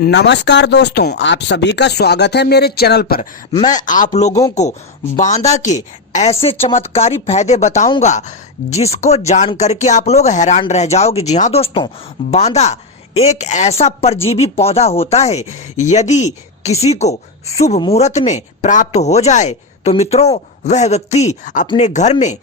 नमस्कार दोस्तों, आप सभी का स्वागत है मेरे चैनल पर। मैं आप लोगों को बांदा के ऐसे चमत्कारी फायदे बताऊंगा जिसको जान करके आप लोग हैरान रह जाओगे। जी हाँ दोस्तों, बांदा एक ऐसा परजीवी पौधा होता है, यदि किसी को शुभ मुहूर्त में प्राप्त हो जाए तो मित्रों वह व्यक्ति अपने घर में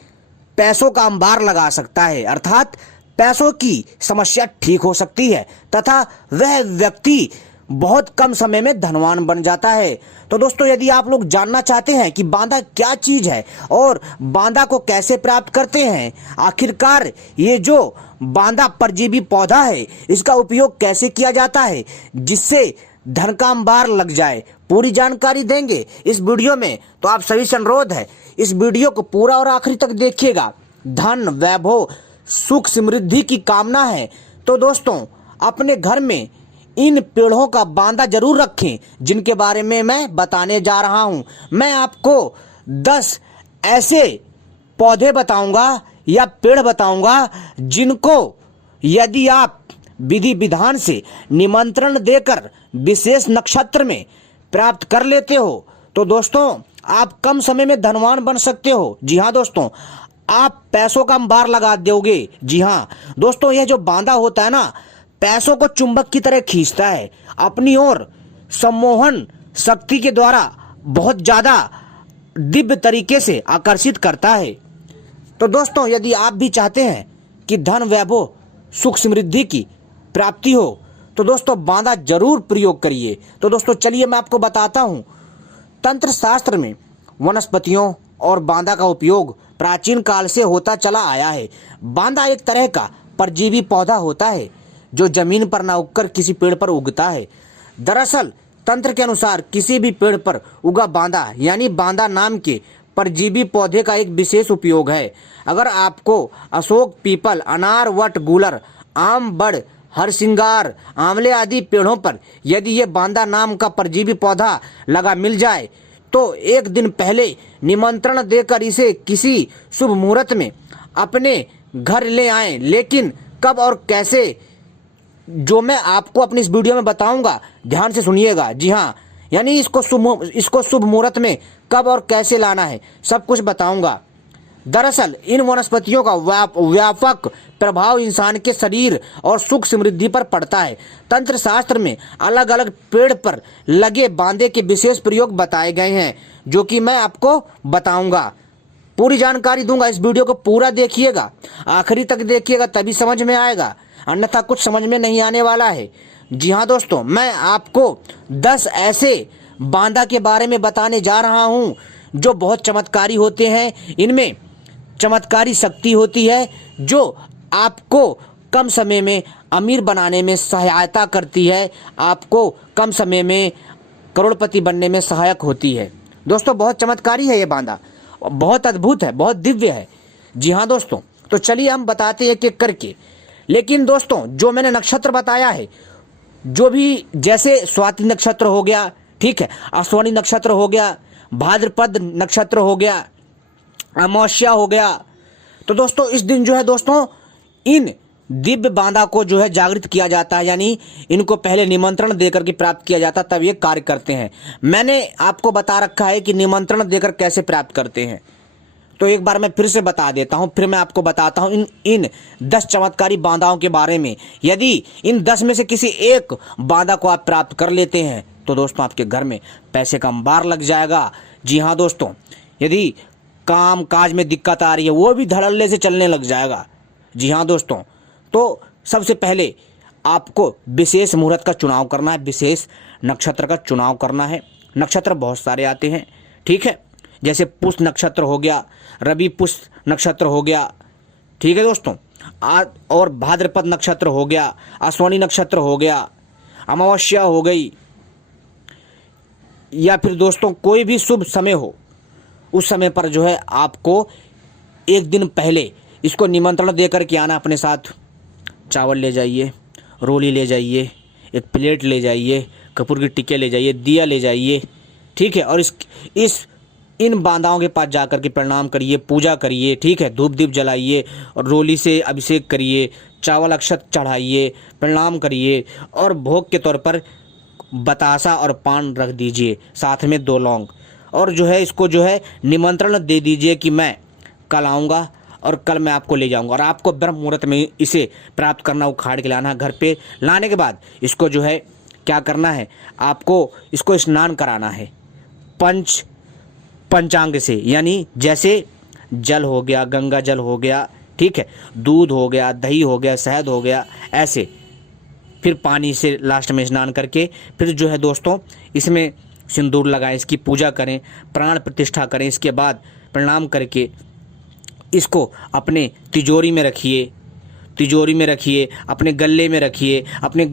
पैसों का अंबार लगा सकता है, अर्थात पैसों की समस्या ठीक हो सकती है तथा वह व्यक्ति बहुत कम समय में धनवान बन जाता है। तो दोस्तों, यदि आप लोग जानना चाहते हैं कि बांदा क्या चीज है और बांदा को कैसे प्राप्त करते हैं, आखिरकार ये जो बांदा परजीवी पौधा है इसका उपयोग कैसे किया जाता है जिससे धन का अंबार लग जाए, पूरी जानकारी देंगे इस वीडियो में। तो आप सभी से अनुरोध है, इस वीडियो को पूरा और आखिरी तक देखिएगा। धन, वैभव, सुख, समृद्धि की कामना है तो दोस्तों अपने घर में इन पेड़ों का बांदा जरूर रखें, जिनके बारे में मैं बताने जा रहा हूं। मैं आपको 10 ऐसे पौधे बताऊंगा या पेड़ बताऊंगा जिनको यदि आप विधि विधान से निमंत्रण देकर विशेष नक्षत्र में प्राप्त कर लेते हो तो दोस्तों आप कम समय में धनवान बन सकते हो। जी हाँ दोस्तों, आप पैसों का अंबार लगा दोगे। जी हाँ दोस्तों, यह जो बांदा होता है ना, पैसों को चुंबक की तरह खींचता है, अपनी ओर सम्मोहन शक्ति के द्वारा बहुत ज्यादा दिव्य तरीके से आकर्षित करता है। तो दोस्तों, यदि आप भी चाहते हैं कि धन, वैभव, सुख, समृद्धि की प्राप्ति हो तो दोस्तों बांदा जरूर प्रयोग करिए। तो दोस्तों चलिए मैं आपको बताता हूं। तंत्र शास्त्र में वनस्पतियों और बांदा का उपयोग प्राचीन काल से होता चला आया है। बांदा एक तरह का परजीवी पौधा होता है जो जमीन पर न उगकर किसी पेड़ पर उगता है। दरअसल तंत्र के अनुसार किसी भी पेड़ पर उगा बांदा यानी बांदा नाम के परजीवी पौधे का एक विशेष उपयोग है। अगर आपको अशोक, पीपल, अनार, वट, गूलर, आम, बड़, हरसिंगार, आंवले आदि पेड़ों पर यदि ये बांदा नाम का परजीवी पौधा लगा मिल जाए तो एक दिन पहले निमंत्रण देकर इसे किसी शुभ मुहूर्त में अपने घर ले आएं। लेकिन कब और कैसे, जो मैं आपको अपनी इस वीडियो में बताऊंगा, ध्यान से सुनिएगा। जी हाँ, यानी इसको शुभ मुहूर्त में कब और कैसे लाना है सब कुछ बताऊंगा। दरअसल इन वनस्पतियों का व्यापक प्रभाव इंसान के शरीर और सुख समृद्धि पर पड़ता है। तंत्र शास्त्र में अलग अलग पेड़ पर लगे बांदे के विशेष प्रयोग बताए गए हैं, जो कि मैं आपको बताऊंगा। पूरी जानकारी दूंगा, इस वीडियो को पूरा देखिएगा, आखिरी तक देखिएगा, तभी समझ में आएगा, अन्यथा कुछ समझ में नहीं आने वाला है। जी हाँ दोस्तों, मैं आपको 10 ऐसे बांदा के बारे में बताने जा रहा हूं जो बहुत चमत्कारी होते हैं। इनमें चमत्कारी शक्ति होती है जो आपको कम समय में अमीर बनाने में सहायता करती है, आपको कम समय में करोड़पति बनने में सहायक होती है। दोस्तों बहुत चमत्कारी है ये बांदा, बहुत अद्भुत है, बहुत दिव्य है। जी हाँ दोस्तों, तो चलिए हम बताते हैं एक एक करके। लेकिन दोस्तों जो मैंने नक्षत्र बताया है, जो भी जैसे स्वाति नक्षत्र हो गया, ठीक है, अश्वनी नक्षत्र हो गया, भाद्रपद नक्षत्र हो गया, अमावस्या हो गया, तो दोस्तों इस दिन जो है दोस्तों इन दिव्य बांदा को जो है जागृत किया जाता है, यानी इनको पहले निमंत्रण देकर के प्राप्त किया जाता है, तब ये कार्य करते हैं। मैंने आपको बता रखा है कि निमंत्रण देकर कैसे प्राप्त करते हैं, तो एक बार मैं फिर से बता देता हूं, फिर मैं आपको बताता हूं इन 10 चमत्कारी बांदाओं के बारे में। यदि इन 10 में से किसी एक बांदा को आप प्राप्त कर लेते हैं तो दोस्तों आपके घर में पैसे का अंबार लग जाएगा। जी हाँ दोस्तों, यदि काम काज में दिक्कत आ रही है वो भी धड़ल्ले से चलने लग जाएगा। जी हाँ दोस्तों, तो सबसे पहले आपको विशेष मुहूर्त का चुनाव करना है, विशेष नक्षत्र का चुनाव करना है। नक्षत्र बहुत सारे आते हैं, ठीक है, जैसे पुष्य नक्षत्र हो गया, रवि पुष्य नक्षत्र हो गया, ठीक है दोस्तों, और भाद्रपद नक्षत्र हो गया, अश्वनी नक्षत्र हो गया, अमावस्या हो गई, या फिर दोस्तों कोई भी शुभ समय हो, उस समय पर जो है आपको एक दिन पहले इसको निमंत्रण देकर के आना। अपने साथ चावल ले जाइए, रोली ले जाइए, एक प्लेट ले जाइए, कपूर की टिक्के ले जाइए, दिया ले जाइए, ठीक है, और इन बांदाओं के पास जाकर के प्रणाम करिए, पूजा करिए, ठीक है, धूप दीप जलाइए और रोली से अभिषेक करिए, चावल अक्षत चढ़ाइए, प्रणाम करिए और भोग के तौर पर बतासा और पान रख दीजिए, साथ में 2 लौंग, और जो है इसको जो है निमंत्रण दे दीजिए कि मैं कल आऊँगा और कल मैं आपको ले जाऊंगा। और आपको ब्रह्म मुहूर्त में इसे प्राप्त करना, उखाड़ के लाना। घर पे लाने के बाद इसको जो है क्या करना है, आपको इसको स्नान कराना है पंचांग से, यानी जैसे जल हो गया, गंगा जल हो गया, ठीक है, दूध हो गया, दही हो गया, शहद हो गया, ऐसे। फिर पानी से लास्ट में स्नान करके फिर जो है दोस्तों इसमें सिंदूर लगाएं, इसकी पूजा करें, प्राण प्रतिष्ठा करें। इसके बाद प्रणाम करके इसको अपने तिजोरी में रखिए, अपने गले में रखिए, अपने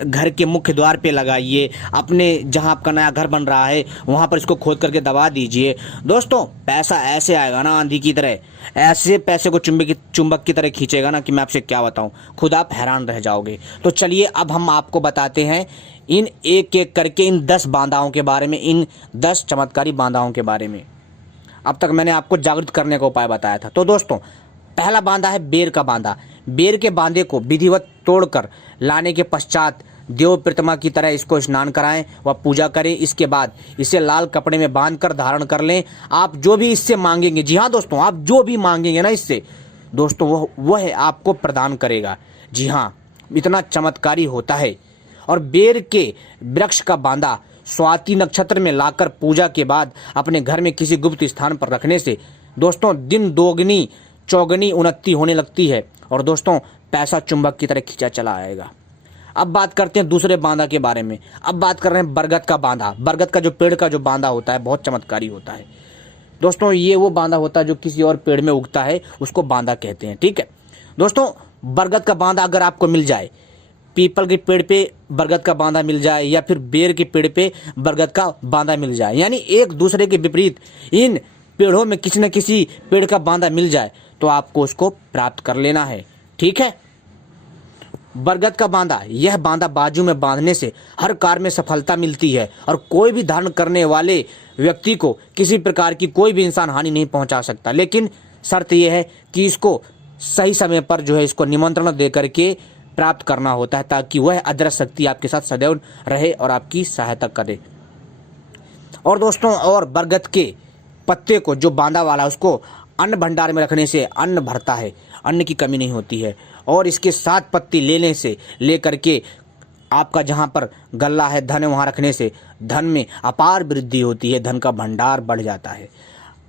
घर के मुख्य द्वार पे लगाइए, अपने जहाँ आपका नया घर बन रहा है वहाँ पर इसको खोद करके दबा दीजिए। दोस्तों पैसा ऐसे आएगा ना आंधी की तरह, ऐसे पैसे को चुंबक की तरह खींचेगा ना कि मैं आपसे क्या बताऊँ, खुद आप हैरान रह जाओगे। तो चलिए अब हम आपको बताते हैं इन एक एक करके इन 10 बांधाओं के बारे में, इन 10 चमत्कारी बांधाओं के बारे में। अब तक मैंने आपको जागृत करने का उपाय बताया था। तो दोस्तों पहला बांधा है बेर का बांधा। बेर के बांधे को विधिवत तोड़कर लाने के पश्चात देव प्रतिमा की तरह इसको स्नान कराएं व पूजा करें। इसके बाद इसे लाल कपड़े में बांधकर धारण कर लें। आप जो भी इससे मांगेंगे, जी हाँ दोस्तों, आप जो भी मांगेंगे ना इससे, दोस्तों वह आपको प्रदान करेगा। जी हाँ, इतना चमत्कारी होता है। और बेर के वृक्ष का बांधा स्वाति नक्षत्र में लाकर पूजा के बाद अपने घर में किसी गुप्त स्थान पर रखने से दोस्तों दिन दोगुनी चौगुनी उन्नति होने लगती है और दोस्तों पैसा चुंबक की तरह खींचा चला आएगा। अब बात करते हैं दूसरे बांधा के बारे में। अब बात कर रहे हैं बरगद का बांधा। बरगद का जो पेड़ का जो बांधा होता है बहुत चमत्कारी होता है दोस्तों। ये वो बांधा होता है जो किसी और पेड़ में उगता है, उसको बांधा कहते हैं, ठीक है दोस्तों। बरगद का बांधा अगर आपको मिल जाए, पीपल के पेड़ पे बरगद का बांधा मिल जाए या फिर बेर के पेड़ पे बरगद का बांधा मिल जाए, यानी एक दूसरे के विपरीत इन पेड़ों में किसी न किसी पेड़ का बांधा मिल जाए तो आपको उसको प्राप्त कर लेना है, ठीक है। बरगद का बांधा, यह बांधा बाजू में बांधने से हर कार्य में सफलता मिलती है और कोई भी धारण करने वाले व्यक्ति को किसी प्रकार की कोई भी इंसान हानि नहीं पहुंचा सकता। लेकिन शर्त यह है कि इसको सही समय पर जो है इसको निमंत्रण दे करके प्राप्त करना होता है ताकि वह अदृश्य शक्ति आपके साथ सदैव रहे और आपकी सहायता करे। और दोस्तों और बरगद के पत्ते को जो बांधा वाला उसको अन्न भंडार में रखने से अन्न भरता है, अन्न की कमी नहीं होती है। और इसके 7 पत्ती लेने से लेकर के आपका जहाँ पर गल्ला है धन है वहाँ रखने से धन में अपार वृद्धि होती है, धन का भंडार बढ़ जाता है।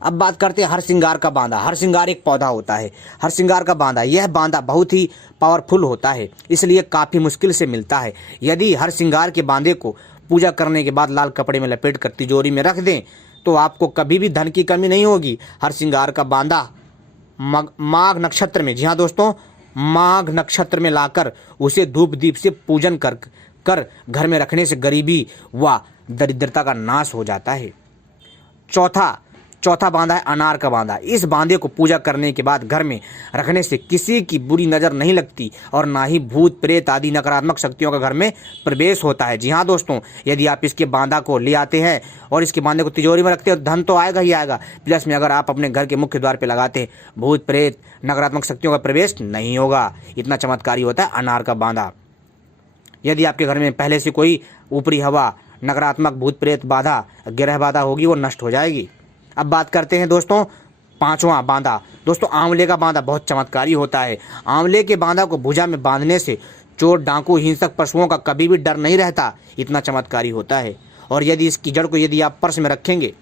अब बात करते हैं हरसिंगार का बांधा। हरसिंगार एक पौधा होता है, हरसिंगार का बांधा, यह बांधा बहुत ही पावरफुल होता है, इसलिए काफ़ी मुश्किल से मिलता है। यदि हरसिंगार के बांधे को पूजा करने के बाद लाल कपड़े में लपेट कर तिजोरी में रख दें तो आपको कभी भी धन की कमी नहीं होगी। हरसिंगार का बांधा माघ नक्षत्र में, जी हाँ दोस्तों, माघ नक्षत्र में लाकर उसे धूप दीप से पूजन कर घर में रखने से गरीबी व दरिद्रता का नाश हो जाता है। चौथा बांधा है अनार का बांधा। इस बांधे को पूजा करने के बाद घर में रखने से किसी की बुरी नज़र नहीं लगती और ना ही भूत प्रेत आदि नकारात्मक शक्तियों का घर में प्रवेश होता है। जी हाँ दोस्तों, यदि आप इसके बांधा को ले आते हैं और इसके बांधे को तिजोरी में रखते हैं धन तो आएगा ही आएगा, प्लस में अगर आप अपने घर के मुख्य द्वार पर लगाते हैं भूत प्रेत नकारात्मक शक्तियों का प्रवेश नहीं होगा। इतना चमत्कारी होता है अनार का बांधा। यदि आपके घर में पहले से कोई ऊपरी हवा नकारात्मक भूत प्रेत बाधा ग्रह बाधा होगी वो नष्ट हो जाएगी। अब बात करते हैं दोस्तों 5वां बांधा। दोस्तों आंवले का बांधा बहुत चमत्कारी होता है। आंवले के बांधा को भुजा में बांधने से चोर डाकू हिंसक पशुओं का कभी भी डर नहीं रहता, इतना चमत्कारी होता है। और यदि इसकी जड़ को यदि आप पर्स में रखेंगे,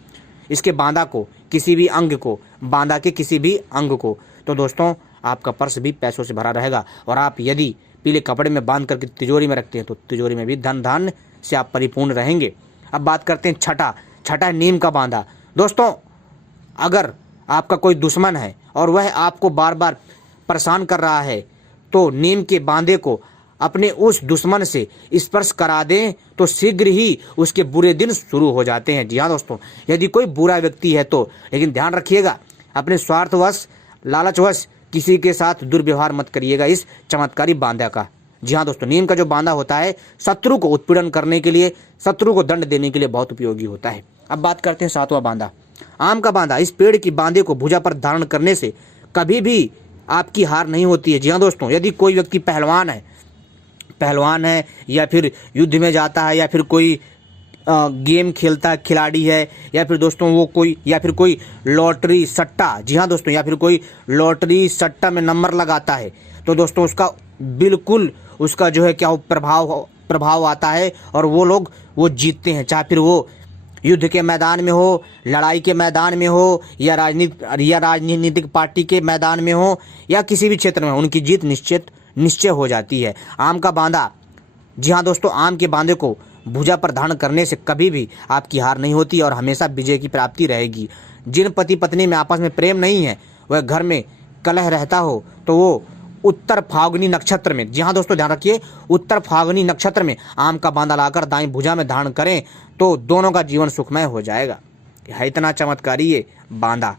इसके बांधा को किसी भी अंग को, बांधा के किसी भी अंग को, तो दोस्तों आपका पर्स भी पैसों से भरा रहेगा। और आप यदि पीले कपड़े में बांध करके तिजोरी में रखते हैं तो तिजोरी में भी धन धान्य से आप परिपूर्ण रहेंगे। अब बात करते हैं छठा नीम का बांधा। दोस्तों अगर आपका कोई दुश्मन है और वह आपको बार बार परेशान कर रहा है तो नीम के बांधे को अपने उस दुश्मन से स्पर्श करा दें तो शीघ्र ही उसके बुरे दिन शुरू हो जाते हैं। जी हाँ दोस्तों, यदि कोई बुरा व्यक्ति है तो, लेकिन ध्यान रखिएगा अपने स्वार्थवश लालचवश किसी के साथ दुर्व्यवहार मत करिएगा इस चमत्कारी बांधा का। जी हाँ दोस्तों, नीम का जो बांधा होता है शत्रु को उत्पीड़न करने के लिए, शत्रु को दंड देने के लिए बहुत उपयोगी होता है। अब बात करते हैं 7वां बांधा, आम का बांधा। इस पेड़ की बांधे को भुजा पर धारण करने से कभी भी आपकी हार नहीं होती है। जी हाँ दोस्तों, यदि कोई व्यक्ति पहलवान है पहलवान है या फिर युद्ध में जाता है या फिर कोई गेम खेलता है, खिलाड़ी है, या फिर दोस्तों वो कोई या फिर कोई लॉटरी सट्टा, जी हाँ दोस्तों, या फिर कोई लॉटरी सट्टा में नंबर लगाता है, तो दोस्तों उसका बिल्कुल उसका जो है क्या प्रभाव आता है और वो लोग वो जीतते हैं, चाहे फिर वो युद्ध के मैदान में हो, लड़ाई के मैदान में हो, या राजनीतिक पार्टी के मैदान में हो, या किसी भी क्षेत्र में, उनकी जीत निश्चय हो जाती है। आम का बांदा, जी हाँ दोस्तों, आम के बांदे को भुजा पर धारण करने से कभी भी आपकी हार नहीं होती और हमेशा विजय की प्राप्ति रहेगी। जिन पति पत्नी में आपस में प्रेम नहीं है, वह घर में कलह रहता हो, तो वो उत्तर फाल्गुनी नक्षत्र में, जी हाँ दोस्तों ध्यान रखिए, उत्तर फाल्गुनी नक्षत्र में आम का बांदा लाकर दाईं भुजा में धारण करें तो दोनों का जीवन सुखमय हो जाएगा। है इतना चमत्कारी ये बांदा।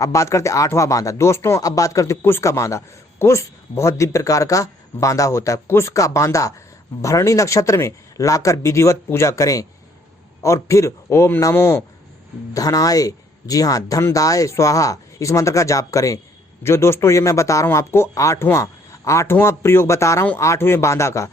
अब बात करते 8वां बांदा दोस्तों। अब बात करते कुश का बांदा। कुश बहुत दिव्य प्रकार का बांदा होता है। कुश का बांदा भरणी नक्षत्र में लाकर विधिवत पूजा करें और फिर ओम नमो धनाय, जी हाँ, धनदाय स्वाहा, इस मंत्र का जाप करें। जो दोस्तों ये मैं बता रहा हूँ आपको आठवां प्रयोग बता रहा हूँ 8वें बांदा का।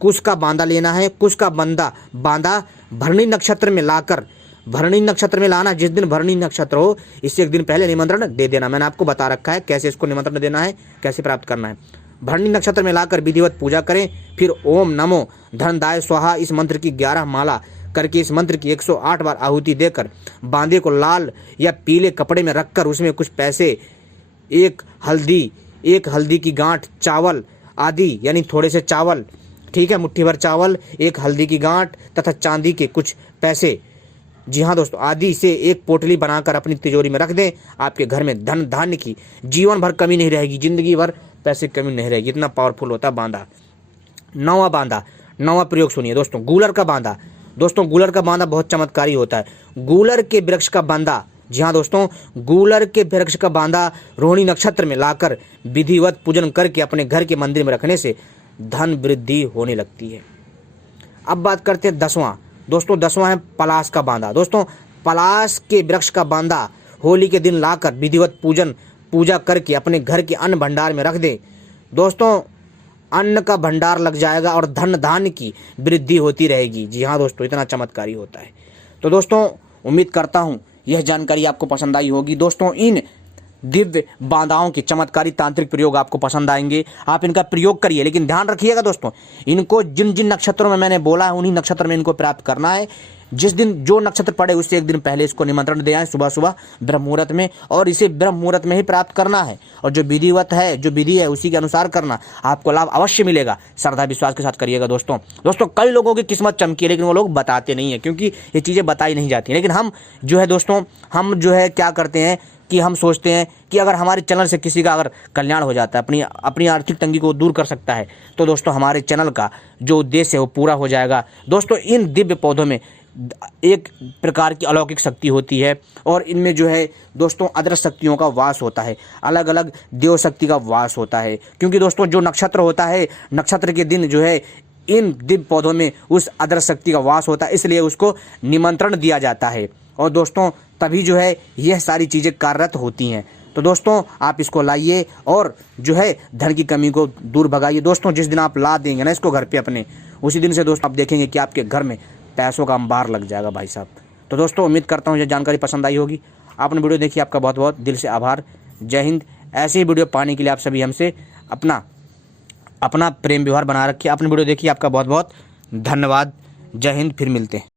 कुश का बांदा लेना है। कुश का बांदा भरणी नक्षत्र में लाकर, भरणी नक्षत्र में लाना, जिस दिन भरणी नक्षत्र हो इससे एक दिन पहले निमंत्रण दे देना। मैंने आपको बता रखा है कैसे इसको निमंत्रण देना है, कैसे प्राप्त करना है। भरणी नक्षत्र में लाकर विधिवत पूजा करें, फिर ओम नमो धनदाय स्वाहा इस मंत्र की 11 माला करके इस मंत्र की 108 बार आहुति देकर बांदे को लाल या पीले कपड़े में रखकर उसमें कुछ पैसे, एक हल्दी की गांठ, चावल आदि, यानी थोड़े से चावल, ठीक है, मुट्ठी भर चावल, एक हल्दी की गांठ तथा चांदी के कुछ पैसे, जी हाँ दोस्तों, आदि से एक पोटली बनाकर अपनी तिजोरी में रख दें। आपके घर में धन धान्य की जीवन भर कमी नहीं रहेगी, जिंदगी भर पैसे की कमी नहीं रहेगी। इतना पावरफुल होता है बांदा। 9वां बांदा, 9वां प्रयोग सुनिए दोस्तों, गूलर का बांदा। दोस्तों गूलर का बांदा बहुत चमत्कारी होता है। गूलर के वृक्ष का बांदा, जी हाँ दोस्तों, गूलर के वृक्ष का बांदा रोहिणी नक्षत्र में लाकर विधिवत पूजन करके अपने घर के मंदिर में रखने से धन वृद्धि होने लगती है। अब बात करते हैं 10वां दोस्तों। 10वां है पलाश का बांदा। दोस्तों पलाश के वृक्ष का बांदा होली के दिन लाकर विधिवत पूजा करके अपने घर के अन्न भंडार में रख दें। दोस्तों अन्न का भंडार लग जाएगा और धन धान्य की वृद्धि होती रहेगी। जी हाँ दोस्तों, इतना चमत्कारी होता है। तो दोस्तों उम्मीद करता हूँ यह जानकारी आपको पसंद आई होगी। दोस्तों इन दिव्य बांधाओं के चमत्कारी तांत्रिक प्रयोग आपको पसंद आएंगे, आप इनका प्रयोग करिए। लेकिन ध्यान रखिएगा दोस्तों, इनको जिन जिन नक्षत्रों में मैंने बोला है उन्हीं नक्षत्र में इनको प्राप्त करना है। जिस दिन जो नक्षत्र पड़े उससे एक दिन पहले इसको निमंत्रण दे आए सुबह सुबह ब्रह्म मुहूर्त में, और इसे ब्रह्म मुहूर्त में ही प्राप्त करना है। और जो विधिवत है, जो विधि है उसी के अनुसार करना, आपको लाभ अवश्य मिलेगा। श्रद्धा विश्वास के साथ करिएगा दोस्तों। कई लोगों की किस्मत चमकी है लेकिन वो लोग बताते नहीं है, क्योंकि ये चीज़ें बताई नहीं जाती। लेकिन हम जो है दोस्तों, हम जो है क्या करते हैं कि हम सोचते हैं कि अगर हमारे चैनल से किसी का अगर कल्याण हो जाता है, अपनी आर्थिक तंगी को दूर कर सकता है, तो दोस्तों हमारे चैनल का जो उद्देश्य है वो पूरा हो जाएगा। दोस्तों इन दिव्य पौधों में एक प्रकार की अलौकिक शक्ति होती है और इनमें जो है दोस्तों अदृश्य शक्तियों का वास होता है, अलग अलग देव शक्ति का वास होता है। क्योंकि दोस्तों जो नक्षत्र होता है, नक्षत्र के दिन जो है इन दिव्य पौधों में उस अदृश्य शक्ति का वास होता है, इसलिए उसको निमंत्रण दिया जाता है। और दोस्तों तभी जो है यह सारी चीज़ें कार्यरत होती हैं। तो दोस्तों आप इसको लाइए और जो है धन की कमी को दूर भगाइए। दोस्तों जिस दिन आप ला देंगे ना इसको घर पे अपने, उसी दिन से दोस्तों आप देखेंगे कि आपके घर में पैसों का अंबार लग जाएगा भाई साहब। तो दोस्तों उम्मीद करता हूँ ये जानकारी पसंद आई होगी। आपने वीडियो देखी, आपका बहुत बहुत दिल से आभार। जय हिंद। ऐसे ही वीडियो पाने के लिए आप सभी हमसे अपना प्रेम व्यवहार बना रखिए। आपने वीडियो देखी, आपका बहुत बहुत धन्यवाद। जय हिंद। फिर मिलते हैं।